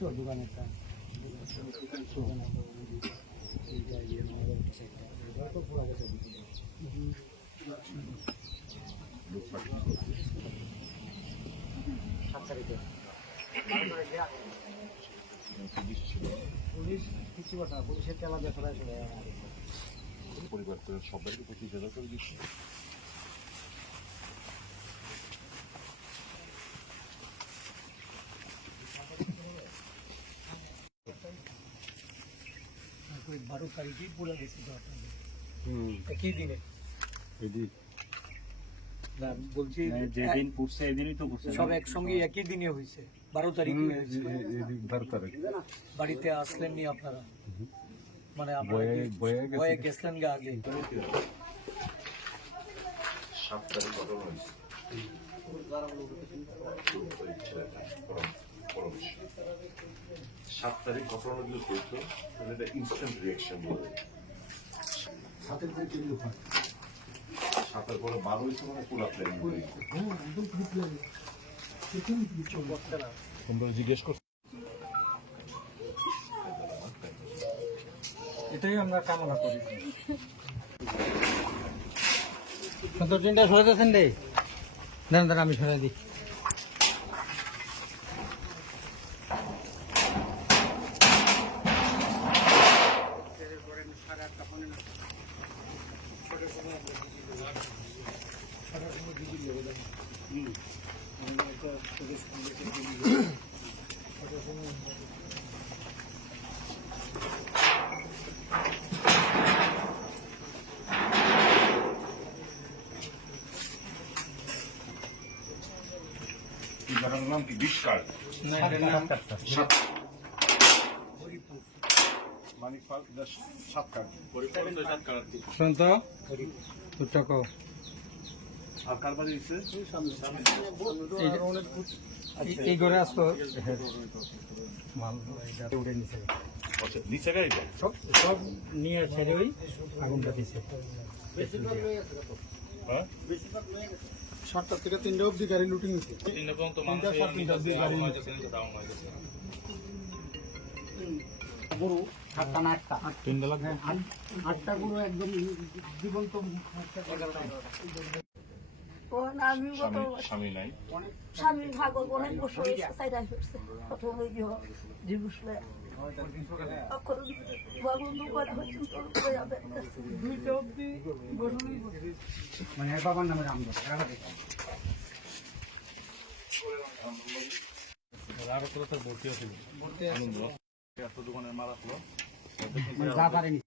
তো দোকানেরটা তো পুরো গেছে 7 তারিখে পুলিশ কিছু কথা পুলিশের তেলা দেখা চলে পরিবার সবাইকে 25,000 করে দিচ্ছি। कोई 12 तारीख पूरा गেছে তো একই দিনে না বলছি যেদিন পড়ছে এদিনই তো পড়ছে সব একসঙ্গে একই দিনে হয়েছে 12 তারিখে হয়েছে 12 তারিখ বাড়িতে আসলেন নি আপনারা মানে আপনারা বয়ে গেছিলেন গা আগে 7 তারিখ ঘটনা হয়েছে। 7 তারিখ ঘটনাগুলো হইতো এটা ইনস্ট্যান্ট রিয়াকশন বলে 7 পরে 12 হয়েছে মানে পুরো প্ল্যানিং তোমরা জিজ্ঞেস করছো এটাই আমরা কামনা করি তো তিনটা সরে যাচ্ছেন রে দাঁড়ান দাঁড়ান আমি সরে দিই নাম কি বিশকাল মানিকপাল 7 কার্ড শুনতো টাকা আর কার বাড়ি দিচ্ছে এই ঘরে আসতো মাল উঠে নিচে নিচে গাড়ি সব নিয়ে ছেড়ে ওই আগুনটা দিছে হ্যাঁ 7টা থেকে 3টা অবধি গাড়ি লুটিং হয়েছে 3টা পর্যন্ত মানুষ গরু 7টা না 8টা 3টা লাগবে 8টা গরু একদম জীবন্ত স্বামী নাই স্বামী ভাগল অনেক বছর চাইটা ফিরছে প্রথম ওই জিবুসলে মানে বাবার নামে রামদা আর তো তার ভর্তি হয়েছিল এত দোকানের মাল আসলো যা পারেনি